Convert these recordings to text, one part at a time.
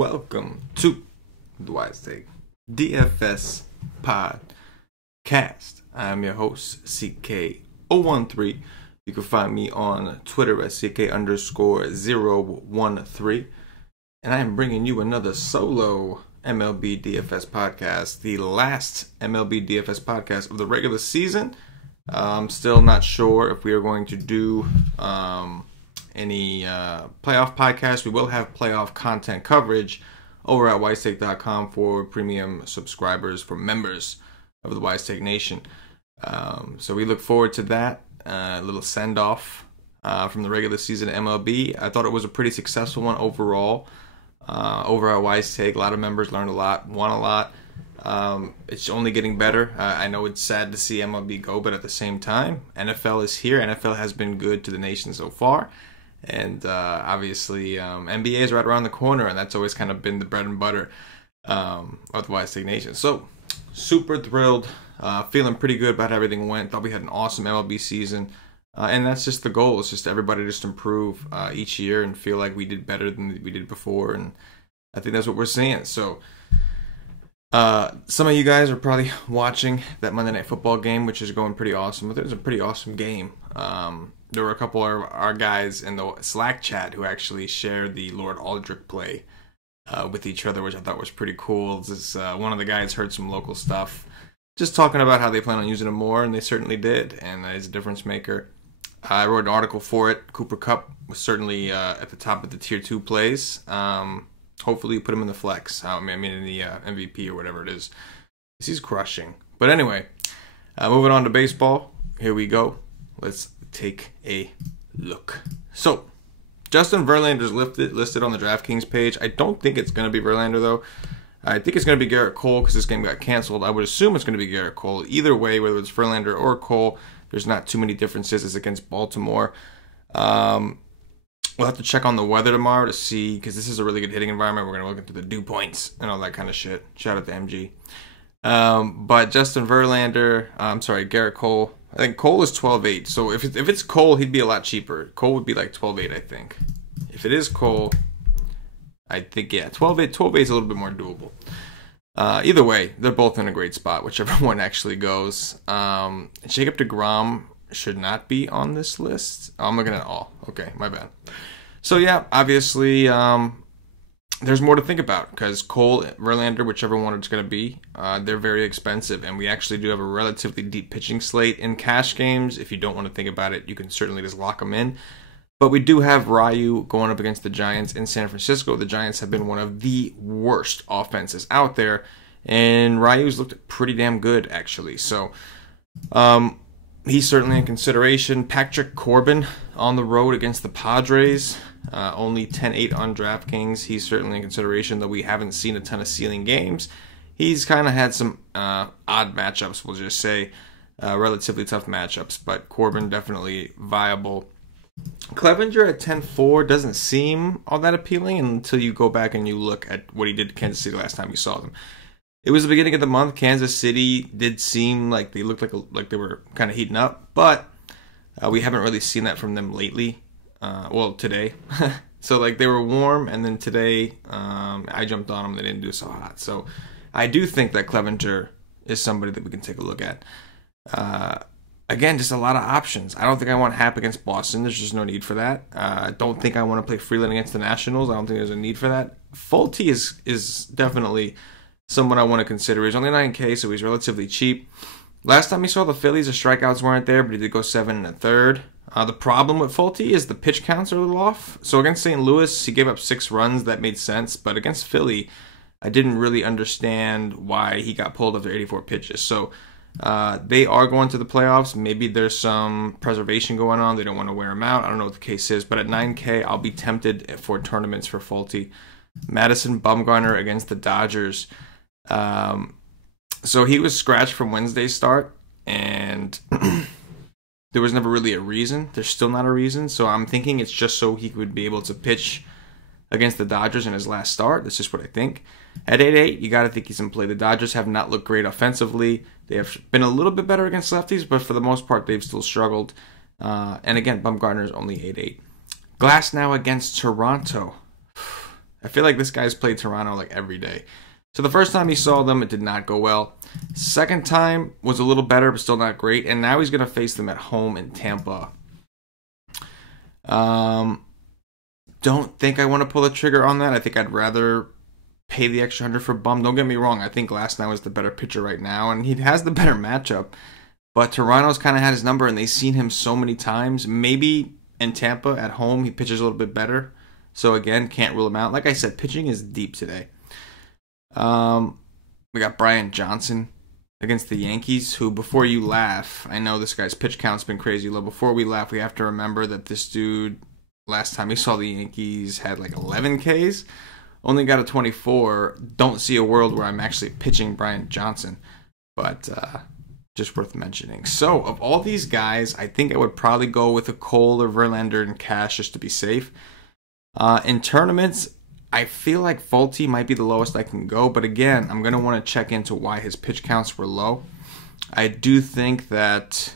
welcome to the Wise Take DFS podcast. I'm your host, CK013. You can find me on Twitter at CK_013. And I am bringing you another solo MLB DFS podcast, the last MLB DFS podcast of the regular season. I'm still not sure if we are going to do any playoff podcasts. We will have playoff content coverage over at wisetake.com for premium subscribers, for members of the Wise Take Nation. So we look forward to that. A little send-off from the regular season of MLB. I thought it was a pretty successful one overall. Over at Wise Take, a lot of members learned a lot, won a lot. It's only getting better. I know it's sad to see MLB go, but at the same time, NFL is here. NFL has been good to the nation so far. And obviously, NBA is right around the corner, and that's always kind of been the bread and butter of the Wise Take Nation. So, super thrilled, feeling pretty good about how everything went. Thought we had an awesome MLB season, and that's just the goal. It's just everybody just improve each year and feel like we did better than we did before, and I think that's what we're seeing. So, some of you guys are probably watching that Monday Night Football game, which is going pretty awesome. It was a pretty awesome game. There were a couple of our guys in the Slack chat who actually shared the Lord Aldrich play with each other, which I thought was pretty cool. This, one of the guys heard some local stuff, just talking about how they plan on using him more, and they certainly did, and he's a difference maker. I wrote an article for it. Cooper Kupp was certainly at the top of the Tier 2 plays. Hopefully you put him in the flex. I mean in the MVP or whatever it is. He's crushing. But anyway, moving on to baseball. Here we go. Let's take a look. So, Justin Verlander's listed on the DraftKings page. I don't think it's going to be Verlander, though. I think it's going to be Garrett Cole because this game got canceled. I would assume it's going to be Garrett Cole. Either way, whether it's Verlander or Cole, there's not too many differences. It's against Baltimore. We'll have to check on the weather tomorrow to see, because this is a really good hitting environment. We're going to look into the dew points and all that kind of shit. Shout out to MG. But Justin Verlander, Garrett Cole. I think Cole is 12.8. So if it's Cole, he'd be a lot cheaper. Cole would be like 12.8, I think. If it is Cole, I think, yeah, 12.8. 12.8 is a little bit more doable. Either way, they're both in a great spot, whichever one actually goes. Jacob deGrom should not be on this list. I'm looking at all. Okay, my bad. So yeah, obviously, there's more to think about because Cole, Verlander, whichever one it's going to be, they're very expensive, and we actually do have a relatively deep pitching slate in cash games. If you don't want to think about it, you can certainly just lock them in. But we do have Ryu going up against the Giants in San Francisco. The Giants have been one of the worst offenses out there, and Ryu's looked pretty damn good, actually. So, he's certainly in consideration. Patrick Corbin on the road against the Padres. Only 10.8 on DraftKings. He's certainly in consideration, though we haven't seen a ton of ceiling games. He's kind of had some odd matchups, we'll just say. Relatively tough matchups, but Corbin definitely viable. Clevenger at 10.4 doesn't seem all that appealing until you go back and you look at what he did to Kansas City last time you saw them. It was the beginning of the month. Kansas City did seem like they looked like they were kind of heating up, but we haven't really seen that from them lately. Today. So, like, they were warm, and then today I jumped on them. They didn't do so hot. So, I do think that Clevenger is somebody that we can take a look at. Again, just a lot of options. I don't think I want Happ against Boston. There's just no need for that. I don't think I want to play Freeland against the Nationals. I don't think there's a need for that. Fulte is definitely someone I want to consider. He's only 9K, so he's relatively cheap. Last time we saw the Phillies, the strikeouts weren't there, but he did go 7 1/3. The problem with Fulte is the pitch counts are a little off. So against St. Louis, he gave up 6 runs. That made sense. But against Philly, I didn't really understand why he got pulled after 84 pitches. So they are going to the playoffs. Maybe there's some preservation going on. They don't want to wear him out. I don't know what the case is. But at 9K, I'll be tempted for tournaments for Fulte. Madison Bumgarner against the Dodgers. So he was scratched from Wednesday's start. And there was never really a reason. There's still not a reason. So I'm thinking it's just so he would be able to pitch against the Dodgers in his last start. That's just what I think. At 8.8, you got to think he's in play. The Dodgers have not looked great offensively. They have been a little bit better against lefties, but for the most part, they've still struggled. And again, Bumgarner is only 8.8. Glass now against Toronto. I feel like this guy's played Toronto like every day. So the first time he saw them, it did not go well. Second time was a little better, but still not great. And now he's going to face them at home in Tampa. Don't think I want to pull the trigger on that. I think I'd rather pay the extra 100 for Bum. Don't get me wrong. I think Glasnow is the better pitcher right now, and he has the better matchup. But Toronto's kind of had his number, and they've seen him so many times. Maybe in Tampa at home, he pitches a little bit better. So again, can't rule him out. Like I said, pitching is deep today. We got Brian Johnson against the Yankees, who, before you laugh, I know this guy's pitch count's been crazy low. Before we laugh, we have to remember that this dude, last time he saw the Yankees, had like 11 Ks. Only got a 24. Don't see a world where I'm actually pitching Brian Johnson. But just worth mentioning. So, of all these guys, I think I would probably go with a Cole or Verlander and cash just to be safe. In tournaments, I feel like Fulte might be the lowest I can go, but again, I'm going to want to check into why his pitch counts were low. I do think that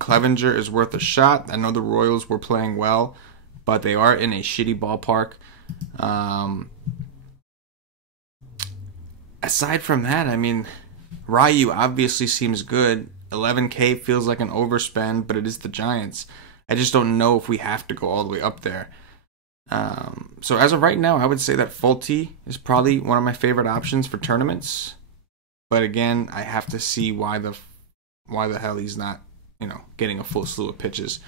Clevenger is worth a shot. I know the Royals were playing well, but they are in a shitty ballpark. Aside from that, I mean, Ryu obviously seems good. 11K feels like an overspend, but it is the Giants. I just don't know if we have to go all the way up there. So as of right now, I would say that Fulte is probably one of my favorite options for tournaments. But again, I have to see why the hell he's not, getting a full slew of pitches.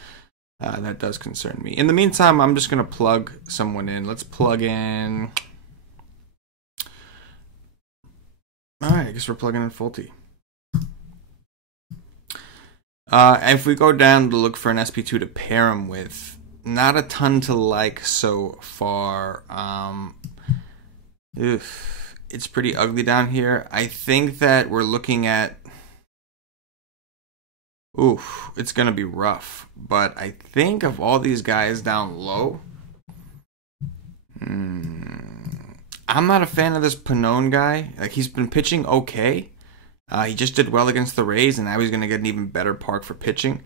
That does concern me. In the meantime, I'm just going to plug someone in. Let's plug in. All right, I guess we're plugging in Fulte. If we go down to look for an SP2 to pair him with, not a ton to like so far. It's pretty ugly down here. I think that we're looking at... it's going to be rough. But I think of all these guys down low, I'm not a fan of this Pannone guy. Like, he's been pitching okay. He just did well against the Rays, and now he's going to get an even better park for pitching.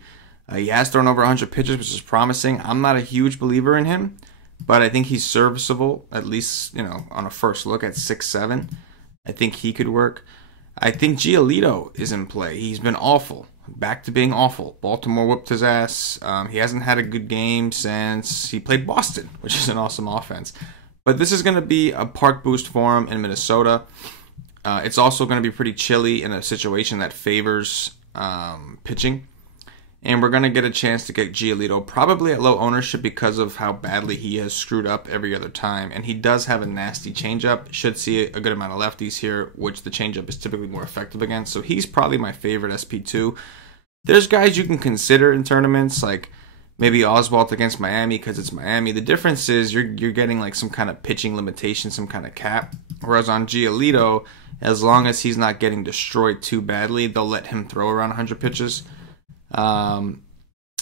He has thrown over 100 pitches, which is promising. I'm not a huge believer in him, but I think he's serviceable, at least, on a first look at 6'7". I think he could work. I think Giolito is in play. He's been awful. Back to being awful. Baltimore whooped his ass. He hasn't had a good game since he played Boston, which is an awesome offense. But this is going to be a park boost for him in Minnesota. It's also going to be pretty chilly in a situation that favors pitching. And we're going to get a chance to get Giolito probably at low ownership because of how badly he has screwed up every other time. And he does have a nasty changeup. Should see a good amount of lefties here, which the changeup is typically more effective against. So he's probably my favorite SP2. There's guys you can consider in tournaments, like maybe Oswalt against Miami because it's Miami. The difference is you're getting like some kind of pitching limitation, some kind of cap. Whereas on Giolito, as long as he's not getting destroyed too badly, they'll let him throw around 100 pitches.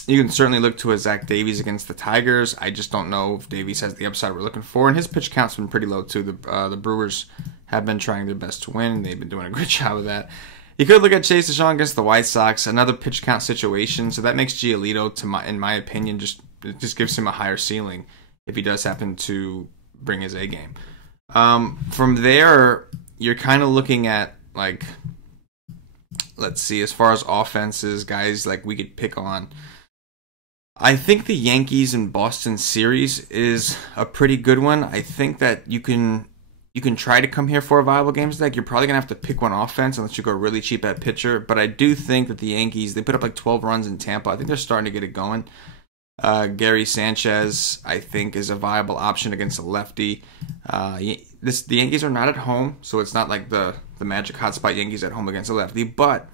You can certainly look to a Zach Davies against the Tigers. I just don't know if Davies has the upside we're looking for, and his pitch count's been pretty low too. The Brewers have been trying their best to win. They've been doing a great job of that. You could look at Chase DeShawn against the White Sox, another pitch count situation. So that makes Giolito, in my opinion, just gives him a higher ceiling if he does happen to bring his A game. From there, you're kind of looking at like, let's see, as far as offenses, guys like we could pick on. I think the Yankees and Boston series is a pretty good one. I think that you can try to come here for a viable game stack. You're probably going to have to pick one offense unless you go really cheap at pitcher. But I do think that the Yankees, they put up like 12 runs in Tampa. I think they're starting to get it going. Gary Sanchez, I think, is a viable option against a lefty. The Yankees are not at home, so it's not like the magic hotspot Yankees at home against a lefty. But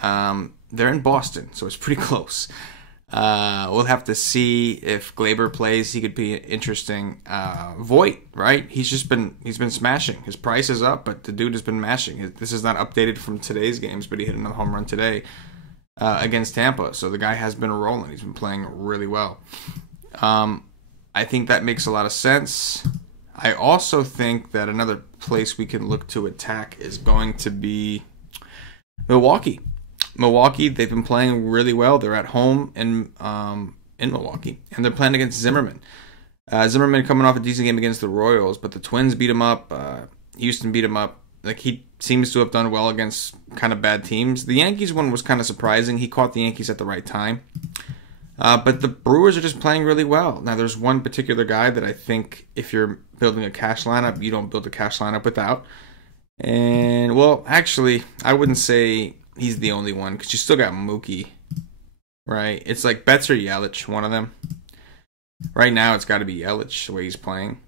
they're in Boston, so it's pretty close. We'll have to see if Glaber plays. He could be interesting. Voit, right? He's been smashing. His price is up, but the dude has been mashing. This is not updated from today's games, but he hit another home run today against Tampa. So the guy has been rolling. He's been playing really well. I think that makes a lot of sense. I also think that another place we can look to attack is going to be Milwaukee. Milwaukee, they've been playing really well. They're at home in Milwaukee, and they're playing against Zimmerman. Zimmerman coming off a decent game against the Royals, but the Twins beat him up. Houston beat him up. Like, he seems to have done well against kind of bad teams. The Yankees one was kind of surprising. He caught the Yankees at the right time. But the Brewers are just playing really well. Now, there's one particular guy that I think if you're building a cash lineup, you don't build a cash lineup without. And, well, actually, I wouldn't say he's the only one, because you still got Mookie, right? It's like Betts or Yelich, one of them. Right now, it's got to be Yelich, the way he's playing.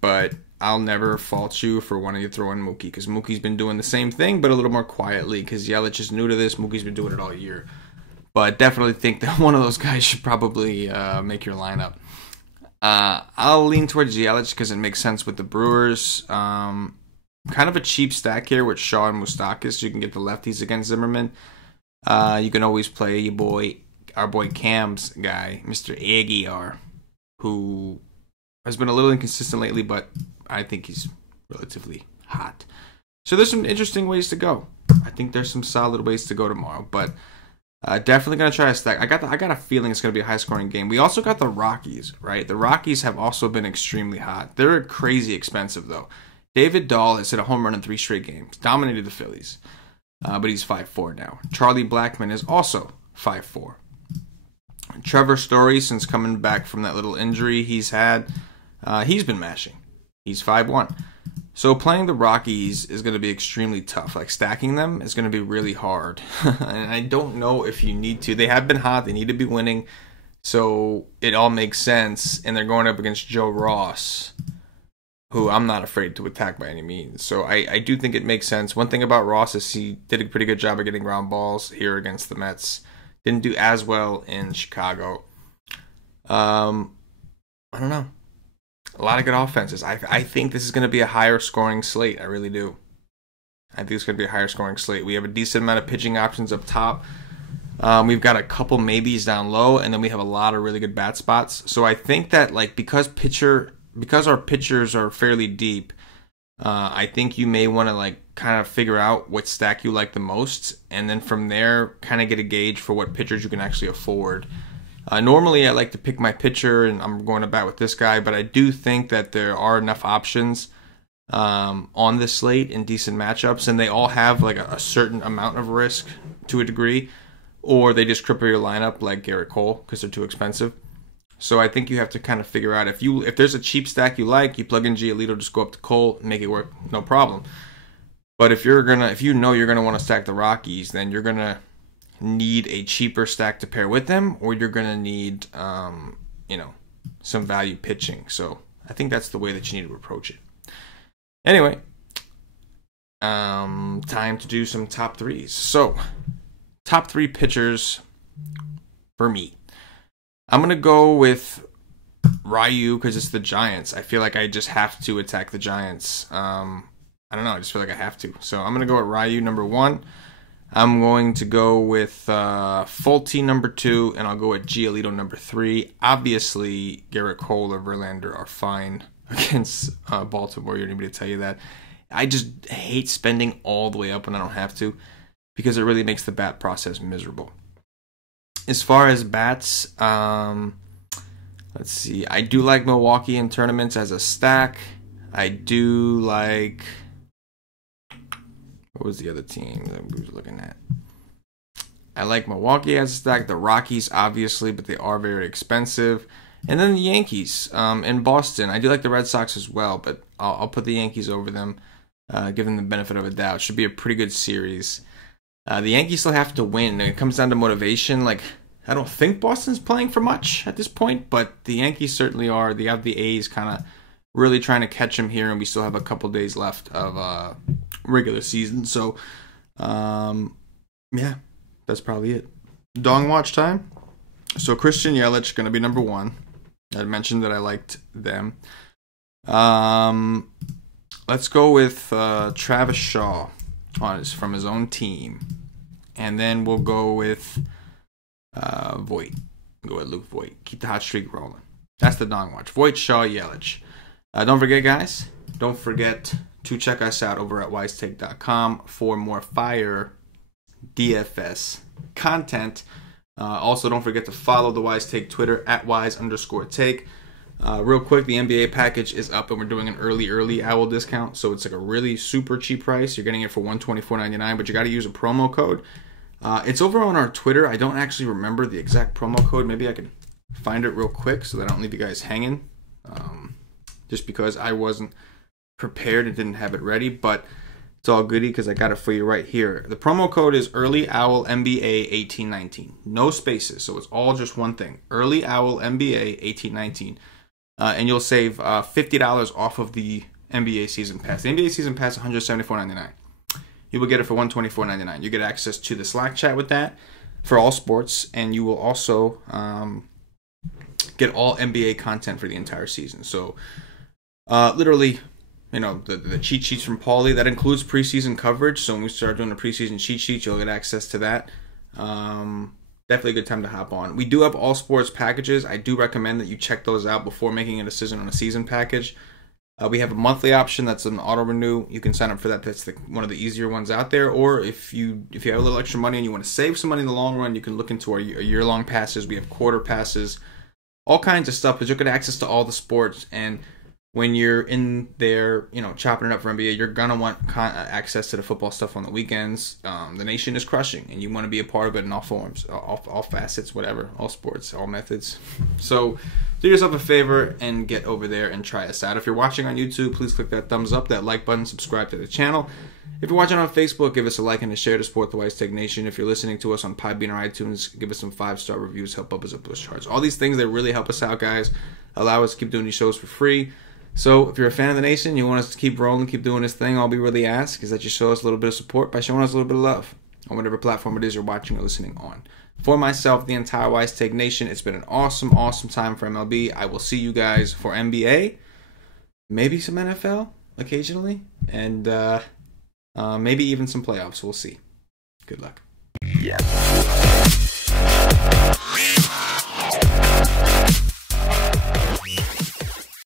But I'll never fault you for wanting to throw in Mookie, because Mookie's been doing the same thing, but a little more quietly, because Yelich is new to this. Mookie's been doing it all year. But definitely think that one of those guys should probably make your lineup. I'll lean towards Yelich because it makes sense with the Brewers. Kind of a cheap stack here with Shaw and Moustakas. You can get the lefties against Zimmerman. You can always play our boy Cam's guy, Mr. Aguilar, who has been a little inconsistent lately, but I think he's relatively hot. So there's some interesting ways to go. I think there's some solid ways to go tomorrow, but definitely going to try a stack. I got a feeling it's going to be a high-scoring game. We also got the Rockies, right? The Rockies have also been extremely hot. They're crazy expensive, though. David Dahl has hit a home run in 3 straight games, dominated the Phillies, but he's 5'4" now. Charlie Blackmon is also 5'4". Trevor Story, since coming back from that little injury he's had, he's been mashing. He's 5'1". So playing the Rockies is going to be extremely tough. Like, stacking them is going to be really hard. And I don't know if you need to. They have been hot. They need to be winning. So it all makes sense. And they're going up against Joe Ross, who I'm not afraid to attack by any means. So I do think it makes sense. One thing about Ross is he did a pretty good job of getting ground balls here against the Mets. Didn't do as well in Chicago. I don't know. A lot of good offenses. I think this is going to be a higher scoring slate. I really do. I think it's going to be a higher scoring slate. We have a decent amount of pitching options up top. We've got a couple maybes down low, and then we have a lot of really good bat spots. So I think that, like, because our pitchers are fairly deep, I think you may want to, like, kind of figure out what stack you like the most, and then from there kind of get a gauge for what pitchers you can actually afford. Normally, I like to pick my pitcher, and I'm going to bat with this guy, but I do think that there are enough options on this slate in decent matchups, and they all have like a certain amount of risk to a degree, or they just cripple your lineup like Garrett Cole because they're too expensive. So I think you have to kind of figure out if there's a cheap stack you like, you plug in Giolito, just go up to Cole, make it work, no problem. But if you know you're gonna want to stack the Rockies, then you're gonna need a cheaper stack to pair with them, or you're gonna need some value pitching. So I think that's the way that you need to approach it. Anyway, time to do some top threes. So top 3 pitchers for me. I'm gonna go with Ryu because it's the Giants. I feel like I just have to attack the Giants. I don't know. I just feel like I have to. So I'm gonna go with Ryu number 1. I'm going to go with Fulte number 2, and I'll go with Giolito number 3. Obviously, Garrett Cole or Verlander are fine against Baltimore. You don't need me to tell you that. I just hate spending all the way up when I don't have to, because it really makes the bat process miserable. As far as bats, let's see. I do like Milwaukee in tournaments as a stack. I do like... What was the other team that we were looking at? I like Milwaukee as a stack. The Rockies, obviously, but they are very expensive. And then the Yankees in Boston. I do like the Red Sox as well, but I'll put the Yankees over them, give them the benefit of a doubt. Should be a pretty good series. The Yankees still have to win. It comes down to motivation. Like, I don't think Boston's playing for much at this point, but the Yankees certainly are. They have the A's kind of really trying to catch them here, and we still have a couple days left of regular season. So, yeah, that's probably it. Dong watch time. So Christian Yelich going to be number 1. I mentioned that I liked them. Let's go with Travis Shaw from his own team, and then we'll go with Voit. Go with Luke Voit. Keep the hot streak rolling. That's the Dong watch. Voit, Shaw, Yelich. Don't forget, guys. Don't forget to check us out over at wisetake.com for more fire DFS content. Also, don't forget to follow the Wise Take Twitter at @wise_take Real quick, the NBA package is up and we're doing an early owl discount. So it's like a really super cheap price. You're getting it for $124.99, but you got to use a promo code. It's over on our Twitter. I don't actually remember the exact promo code. Maybe I can find it real quick so that I don't leave you guys hanging. Just because I wasn't prepared and didn't have it ready, but it's all goody because I got it for you right here. The promo code is Early Owl NBA 1819. No spaces, so it's all just one thing. Early Owl NBA 1819. And you'll save $50 off of the NBA season pass. The NBA season pass is $174.99. You will get it for $124.99. You get access to the Slack chat with that for all sports, and you will also get all NBA content for the entire season. So literally, you know, the cheat sheets from Paulie, that includes preseason coverage. So when we start doing the preseason cheat sheets, you'll get access to that. Definitely a good time to hop on. We do have all sports packages. I do recommend that you check those out before making a decision on a season package. We have a monthly option that's an auto renew. You can sign up for that. That's one of the easier ones out there. Or if you have a little extra money and you want to save some money in the long run, you can look into our year-long passes. We have quarter passes, all kinds of stuff. But you'll get access to all the sports. And when you're in there, you know, chopping it up for NBA, you're gonna want access to the football stuff on the weekends. The nation is crushing, and you want to be a part of it in all forms, all facets, whatever, all sports, all methods. So do yourself a favor and get over there and try us out. If you're watching on YouTube, please click that thumbs up, that like button, subscribe to the channel. If you're watching on Facebook, give us a like and a share to support the Wise Take Nation. If you're listening to us on Podbean or iTunes, give us some 5-star reviews, help up us up those charts. All these things, they really help us out, guys. Allow us to keep doing these shows for free. So if you're a fan of the nation, you want us to keep rolling, keep doing this thing, all we really ask is that you show us a little bit of support by showing us a little bit of love on whatever platform it is you're watching or listening on. For myself, the entire Wise Take Nation, it's been an awesome, awesome time for MLB. I will see you guys for NBA, maybe some NFL occasionally, and maybe even some playoffs. We'll see. Good luck. Yeah.